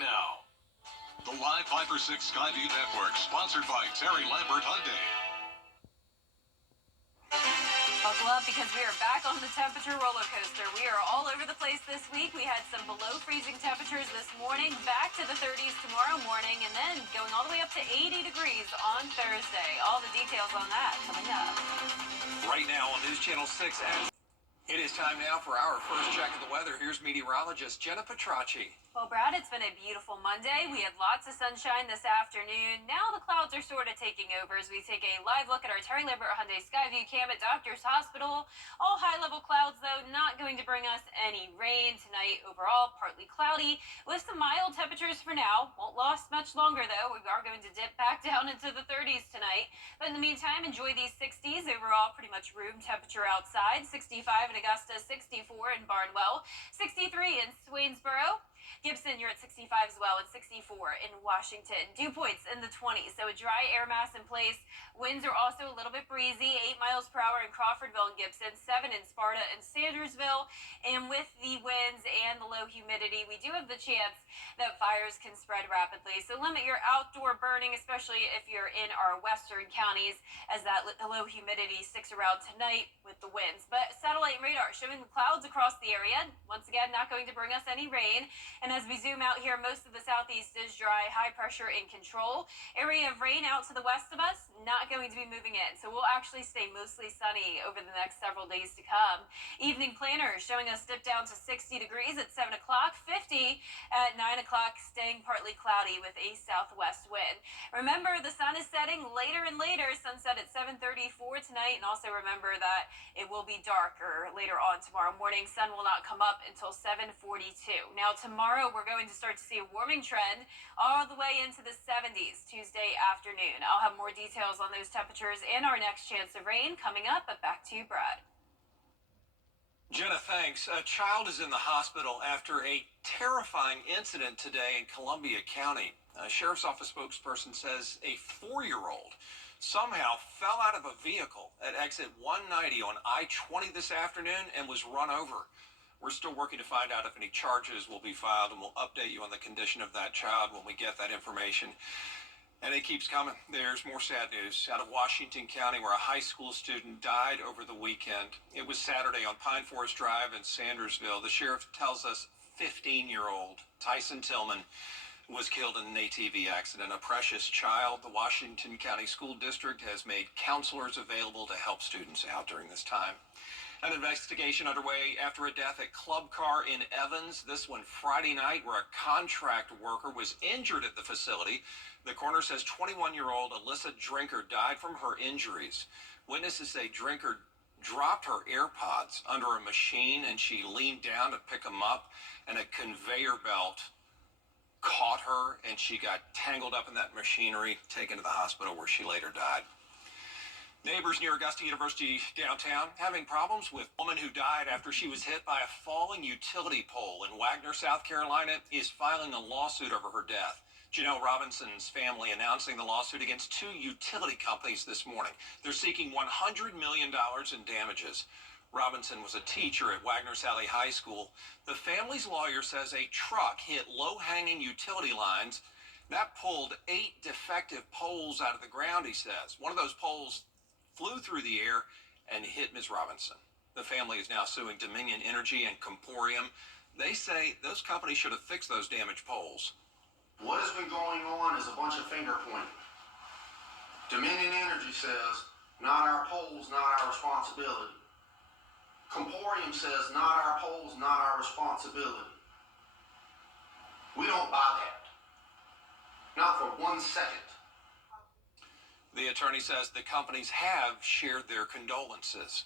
Now, the Live 5 for 6 Skyview Network, sponsored by Terry Lambert Hyundai. Buckle up because we are back on the temperature roller coaster. We are all over the place this week. We had some below freezing temperatures this morning, back to the 30s tomorrow morning, and then going all the way up to 80 degrees on Thursday. All the details on that coming up. Right now on News Channel 6. It is time now for our first check of the weather. Here's meteorologist Jenna Petracci. Well, Brad, it's been a beautiful Monday. We had lots of sunshine this afternoon. Now the clouds are sort of taking over as we take a live look at our Terry Lambert Hyundai Skyview cam at Doctor's Hospital. All high-level clouds, though, not going to bring us any rain tonight. Overall, partly cloudy with some mild temperatures for now. Won't last much longer, though. We are going to dip back down into the 30s tonight. But in the meantime, enjoy these 60s. Overall, pretty much room temperature outside. 65 in Augusta, 64 in Barnwell, 63 in Swainsboro. Gibson, you're at 65 as well, and 64 in Washington. Dew points in the 20s, so a dry air mass in place. Winds are also a little bit breezy, 8 miles per hour in Crawfordville and Gibson, 7 in Sparta and Sandersville. And with the winds and the low humidity, we do have the chance that fires can spread rapidly. So limit your outdoor burning, especially if you're in our western counties, as that low humidity sticks around tonight with the winds. But satellite radar showing the clouds across the area. Once again, not going to bring us any rain. And as we zoom out here, most of the southeast is dry, high pressure in control. Area of rain out to the west of us, not going to be moving in. So we'll actually stay mostly sunny over the next several days to come. Evening planner showing us dip down to 60 degrees at 7 o'clock, 50 at 9 o'clock, staying partly cloudy with a southwest wind. Remember, the sun is setting later and later, sunset at 7:34 tonight. And also remember that it will be darker later on tomorrow morning. Sun will not come up until 7:42. Now, tomorrow, we're going to start to see a warming trend all the way into the 70s Tuesday afternoon. I'll have more details on those temperatures and our next chance of rain coming up, but back to you, Brad. Jenna, thanks. A child is in the hospital after a terrifying incident today in Columbia County. A sheriff's office spokesperson says a 4-year-old somehow fell out of a vehicle at exit 190 on I-20 this afternoon and was run over. We're still working to find out if any charges will be filed, and we'll update you on the condition of that child when we get that information. And it keeps coming. There's more sad news out of Washington County, where a high school student died over the weekend. It was Saturday on Pine Forest Drive in Sandersville. The sheriff tells us 15-year-old Tyson Tillman was killed in an ATV accident. A precious child. The Washington County School District has made counselors available to help students out during this time. An investigation underway after a death at Club Car in Evans. This one Friday night, where a contract worker was injured at the facility. The coroner says 21-year-old Alyssa Drinker died from her injuries. Witnesses say Drinker dropped her AirPods under a machine, and she leaned down to pick them up, and a conveyor belt caught her, and she got tangled up in that machinery, taken to the hospital where she later died. Neighbors near Augusta University downtown having problems with a woman who died after she was hit by a falling utility pole in Wagner, South Carolina, is filing a lawsuit over her death. Janelle Robinson's family announcing the lawsuit against 2 utility companies this morning. They're seeking $100 million in damages. Robinson was a teacher at Wagner Sally High School. The family's lawyer says a truck hit low-hanging utility lines. That pulled 8 defective poles out of the ground, he says. One of those poles flew through the air and hit Ms. Robinson. The family is now suing Dominion Energy and Comporium. They say those companies should have fixed those damaged poles. What has been going on is a bunch of finger pointing. Dominion Energy says, not our poles, not our responsibility. Comporium says, not our poles, not our responsibility. We don't buy that. Not for 1 second. The attorney says the companies have shared their condolences.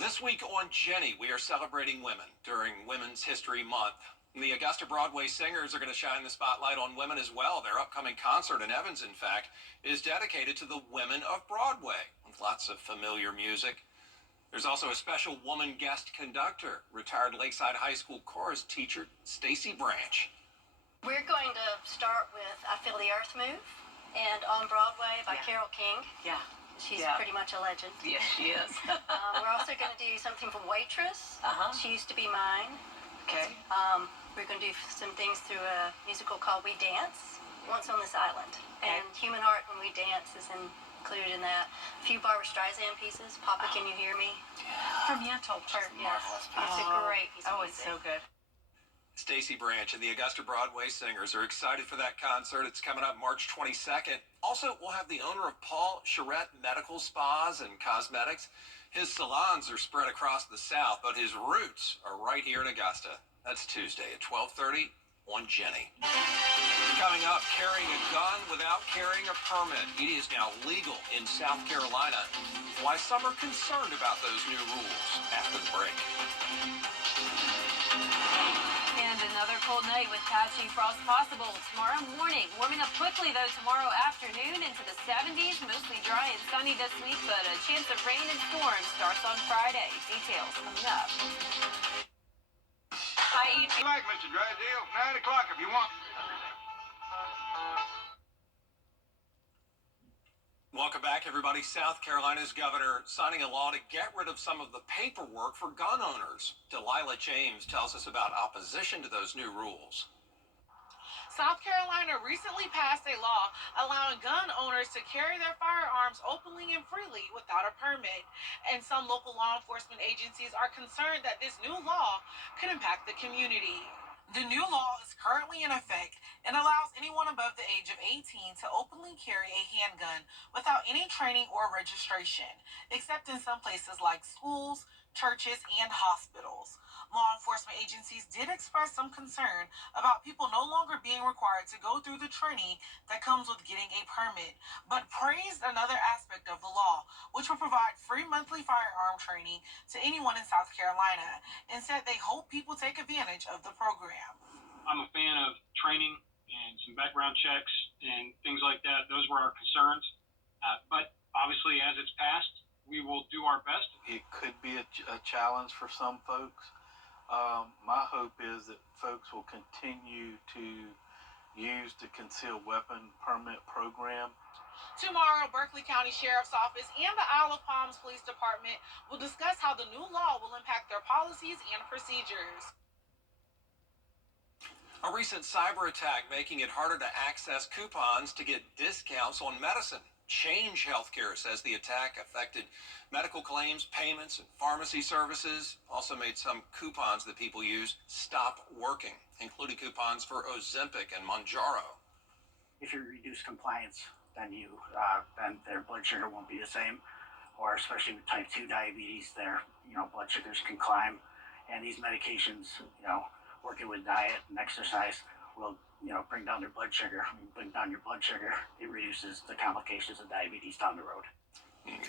This week on Jenny, we are celebrating women during Women's History Month. The Augusta Broadway Singers are going to shine the spotlight on women as well. Their upcoming concert in Evans, in fact, is dedicated to the women of Broadway, with lots of familiar music. There's also a special woman guest conductor, retired Lakeside High School chorus teacher Stacy Branch. We're going to start with I Feel the Earth Move, and On Broadway by Carole King. Yeah. She's pretty much a legend. Yes, she is. We're also going to do something from Waitress. She Used to Be Mine. Okay. We're going to do some things through a musical called We Dance, once on this island. And Human Heart When We Dance is included in that. A few Barbara Streisand pieces. Papa, Can You Hear Me? From Yentl. Yes. It's a great piece of music. It's so good. Stacy Branch and the Augusta Broadway Singers are excited for that concert. It's coming up March 22nd. Also, we'll have the owner of Paul Charette Medical Spas and Cosmetics. His salons are spread across the South, but his roots are right here in Augusta. That's Tuesday at 12:30 on Jenny. Coming up, carrying a gun without carrying a permit. It is now legal in South Carolina. Why some are concerned about those new rules after the break. And another cold night with patchy frost possible tomorrow morning. Warming up quickly, though, tomorrow afternoon into the 70s. Mostly dry and sunny this week, but a chance of rain and storms starts on Friday. Details coming up. Hi. You like Mr. Drysdale? 9 o'clock if you want. Welcome back, everybody. South Carolina's governor signing a law to get rid of some of the paperwork for gun owners. Delilah James tells us about opposition to those new rules. South Carolina recently passed a law allowing gun owners to carry their firearms openly and freely without a permit. And some local law enforcement agencies are concerned that this new law could impact the community. The new law is currently in effect and allows anyone above the age of 18 to openly carry a handgun without any training or registration, except in some places like schools, churches, and hospitals. Law enforcement agencies did express some concern about people no longer being required to go through the training that comes with getting a permit, but praised another aspect of the law, which will provide free monthly firearm training to anyone in South Carolina, and said they hope people take advantage of the program. I'm a fan of training and some background checks and things like that. Those were our concerns. But obviously, as it's passed, we will do our best. It could be a challenge for some folks. My hope is that folks will continue to use the concealed weapon permit program. Tomorrow, Berkeley County Sheriff's Office and the Isle of Palms Police Department will discuss how the new law will impact their policies and procedures. A recent cyber attack making it harder to access coupons to get discounts on medicine. Change Healthcare says the attack affected medical claims, payments, and pharmacy services. Also made some coupons that people use stop working, including coupons for Ozempic and Mounjaro. If you reduce compliance, then their blood sugar won't be the same, or especially with type 2 diabetes, their blood sugars can climb, and these medications, working with diet and exercise will bring down their blood sugar. When you bring down your blood sugar, it reduces the complications of diabetes down the road.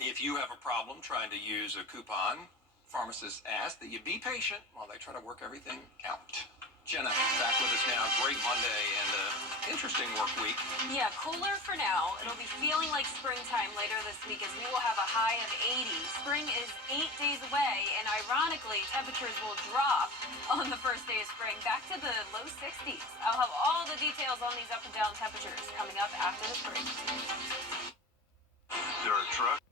If you have a problem trying to use a coupon, pharmacists ask that you be patient while they try to work everything out. Jenna, back with us now. Great Monday and interesting work week. Yeah, cooler for now. It'll be feeling like springtime later this week as we will have a high of 80. Spring is 8 days away, and ironically, temperatures will drop on the first day of spring back to the low 60s. I'll have all the details on these up and down temperatures coming up after the break. Dirt truck.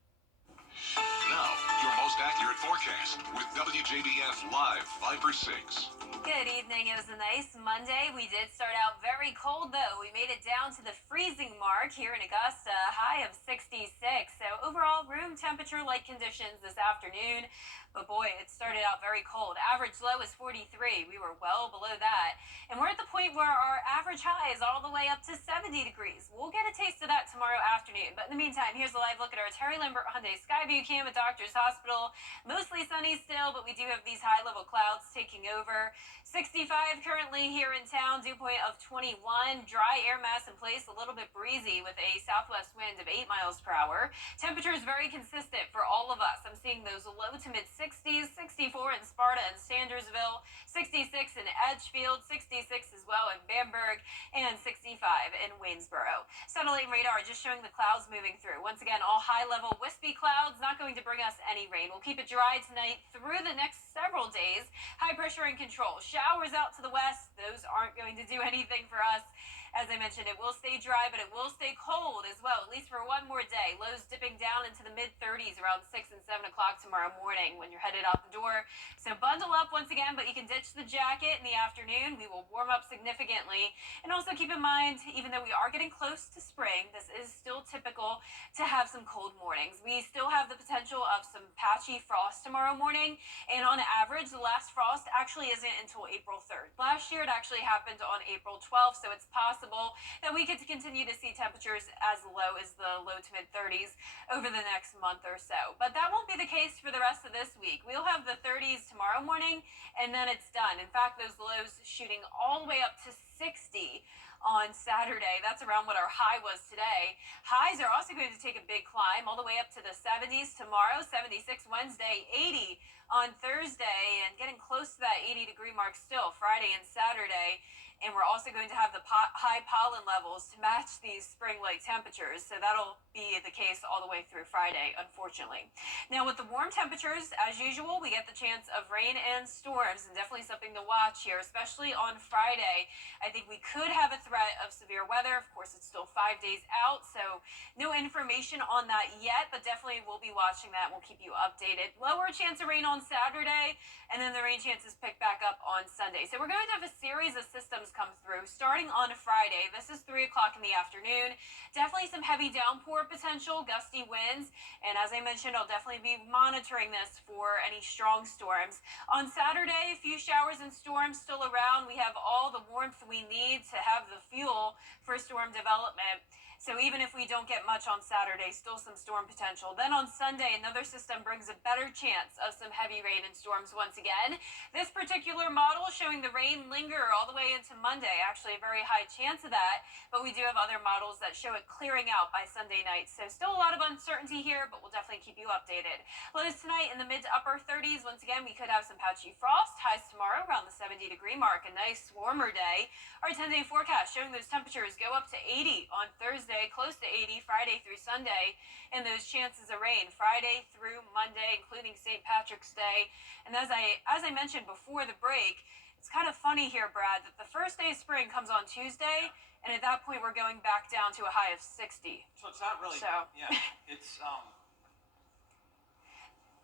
Now, your most accurate forecast with WJBF Live 5/6. Good evening. It was a nice Monday. We did start out very cold, though. We made it down to the freezing mark here in Augusta, high of 66. So overall, room temperature-like conditions this afternoon. But boy, it started out very cold. Average low is 43. We were well below that. And we're at the point where our average high is all the way up to 70 degrees. We'll get a taste of that tomorrow afternoon. But in the meantime, here's a live look at our Terry Lambert Hyundai Skyview cam at Doctor's Hospital. Mostly sunny still, but we do have these high-level clouds taking over. 65 currently here in town, dew point of 21. Dry air mass in place, a little bit breezy with a southwest wind of 8 miles per hour. Temperature is very consistent for all of us. I'm seeing those low to mid 60s, 64 in Sparta and Sandersville, 66 in Edgefield, 66 as well in Bamberg, and 65 in Waynesboro. Satellite radar just showing the clouds moving through. Once again, all high-level wispy clouds, not going to bring us any rain. We'll keep it dry tonight through the next several days. High pressure in control. Showers out to the west. Those aren't going to do anything for us. As I mentioned, it will stay dry, but it will stay cold as well, at least for one more day. Lows dipping down into the mid-30s around 6 and 7 o'clock tomorrow morning when you're headed out the door. So bundle up once again, but you can ditch the jacket in the afternoon. We will warm up significantly. And also keep in mind, even though we are getting close to spring, this is still typical to have some cold mornings. We still have the potential of some patchy frost tomorrow morning. And on average, the last frost actually isn't until April 3rd. Last year, it actually happened on April 12th, so it's possible that we could continue to see temperatures as low as the low to mid 30s over the next month or so. But that won't be the case for the rest of this week. We'll have the 30s tomorrow morning, and then it's done. In fact, those lows shooting all the way up to 60 on Saturday. That's around what our high was today. Highs are also going to take a big climb all the way up to the 70s tomorrow, 76 Wednesday, 80 on Thursday, and getting close to that 80-degree mark still Friday and Saturday. And we're also going to have the high pollen levels to match these spring-like temperatures. So that'll be the case all the way through Friday, unfortunately. Now, with the warm temperatures, as usual, we get the chance of rain and storms, and definitely something to watch here, especially on Friday. I think we could have a threat of severe weather. Of course, it's still 5 days out, so no information on that yet, but definitely we'll be watching that. We'll keep you updated. Lower chance of rain on Saturday, and then the rain chances pick back up on Sunday. So we're going to have a series of systems come through starting on Friday. This is 3 o'clock in the afternoon. Definitely some heavy downpour potential, gusty winds, and as I mentioned, I'll definitely be monitoring this for any strong storms. On Saturday, a few showers and storms still around. We have all the warmth we need to have the fuel for storm development. So even if we don't get much on Saturday, still some storm potential. Then on Sunday, another system brings a better chance of some heavy rain and storms once again. This particular model showing the rain linger all the way into Monday. Actually, a very high chance of that. But we do have other models that show it clearing out by Sunday night. So still a lot of uncertainty here, but we'll definitely keep you updated. Lows tonight in the mid to upper 30s. Once again, we could have some patchy frost. Highs tomorrow around the 70-degree mark. A nice warmer day. Our 10-day forecast showing those temperatures go up to 80 on Thursday, close to 80 Friday through Sunday, and those chances of rain Friday through Monday, including St. Patrick's Day. And as I mentioned before the break, it's kind of funny here, Brad, that the first day of spring comes on Tuesday, and at that point we're going back down to a high of 60. So it's not really, So. yeah,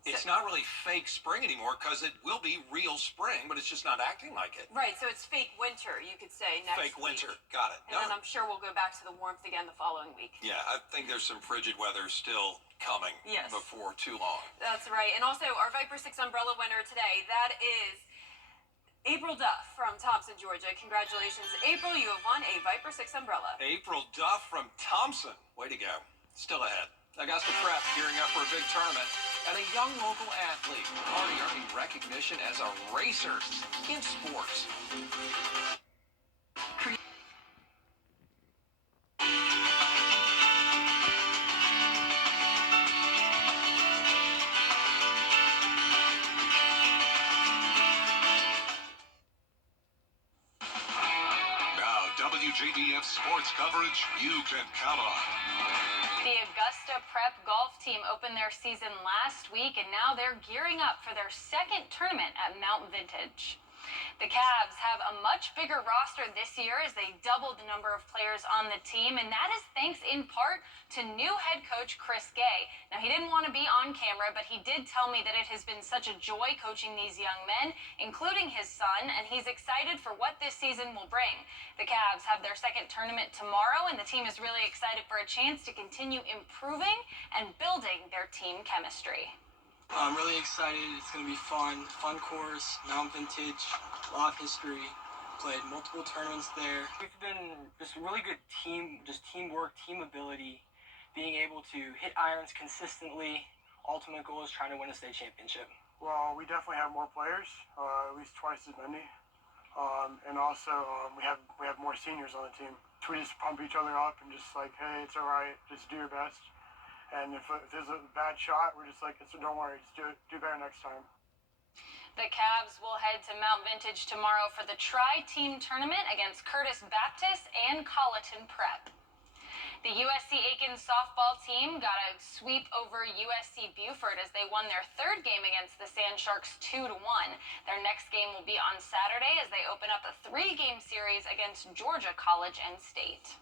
it's not really fake spring anymore because it will be real spring, but it's just not acting like it. Right, so it's fake winter, you could say, next Fake week. winter, got it. And then I'm sure we'll go back to the warmth again the following week. Yeah, I think there's some frigid weather still coming before too long. That's right. And also, our Viper 6 umbrella winner today, that is April Duff from Thompson, Georgia. Congratulations, April. You have won a Viper 6 umbrella. April Duff from Thompson. Way to go. Still ahead. Augusta Prep gearing up for a big tournament. And a young local athlete already earning recognition as a racer in sports. Now, WJBF sports coverage you can count on. The Augusta Prep golf team opened their season last week, and now they're gearing up for their second tournament at Mount Vintage. The Cavs have a much bigger roster this year as they doubled the number of players on the team, and that is thanks in part to new head coach Chris Gay. Now, he didn't want to be on camera, but he did tell me that it has been such a joy coaching these young men, including his son, and he's excited for what this season will bring. The Cavs have their second tournament tomorrow, and the team is really excited for a chance to continue improving and building their team chemistry. I'm really excited. It's going to be fun. Fun course, Mount Vintage, a lot of history. Played multiple tournaments there. We've been just really good teamwork, team ability, being able to hit irons consistently. Ultimate goal is trying to win a state championship. Well, we definitely have more players, at least twice as many. And also we have more seniors on the team. So we just pump each other up and just like, hey, it's all right, just do your best. And if there's a bad shot, we're just like, don't worry, just do better next time. The Cavs will head to Mount Vintage tomorrow for the Tri-Team Tournament against Curtis Baptist and Colleton Prep. The USC-Aiken softball team got a sweep over USC Buford as they won their third game against the Sand Sharks 2-1. Their next game will be on Saturday as they open up a 3-game series against Georgia College and State.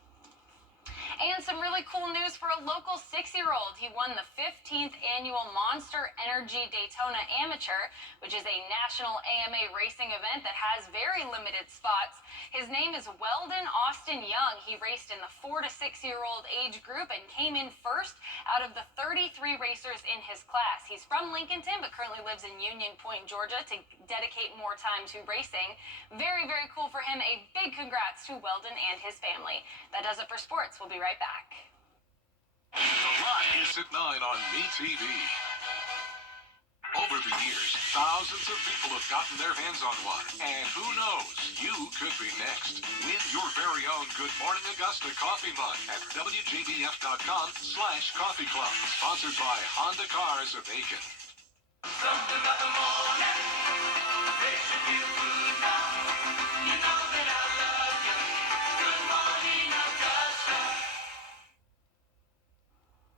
And some really cool news for a local 6-year-old. He won the 15th annual Monster Energy Daytona Amateur, which is a national AMA racing event that has very limited spots. His name is Weldon Austin Young. He raced in the 4 to 6-year-old age group and came in first out of the 33 racers in his class. He's from Lincolnton, but currently lives in Union Point, Georgia, to dedicate more time to racing. Very, very cool for him. A big congrats to Weldon and his family. That does it for sports. We'll be right back. The Lot is at 9 on MeTV. Over the years, thousands of people have gotten their hands on one. And who knows, you could be next. Win your very own Good Morning Augusta coffee mug at WJBF.com/coffee club. Sponsored by Honda Cars of Aiken. Something about the morning makes you feel good now. You know that I love you. Good morning, Augusta.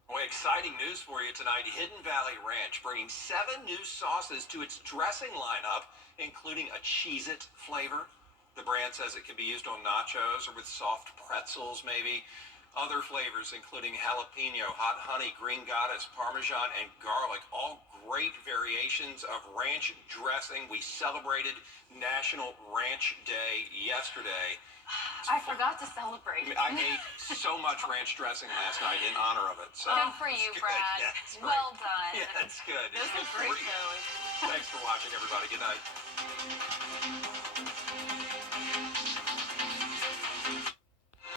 Well, exciting news for you tonight. Hidden Valley Ranch bringing 7 new sauces to its dressing lineup, including a Cheez-It flavor. The brand says it can be used on nachos or with soft pretzels, maybe. Other flavors, including jalapeno, hot honey, green goddess, parmesan, and garlic. All great variations of ranch dressing. We celebrated National Ranch Day yesterday. I forgot to celebrate. I ate so much ranch dressing last night in honor of it. So good for you, good. Brad. Yeah, it's great. Well done. Yeah, it's good. This It's is good great for you. shows. Thanks for watching, everybody. Good night.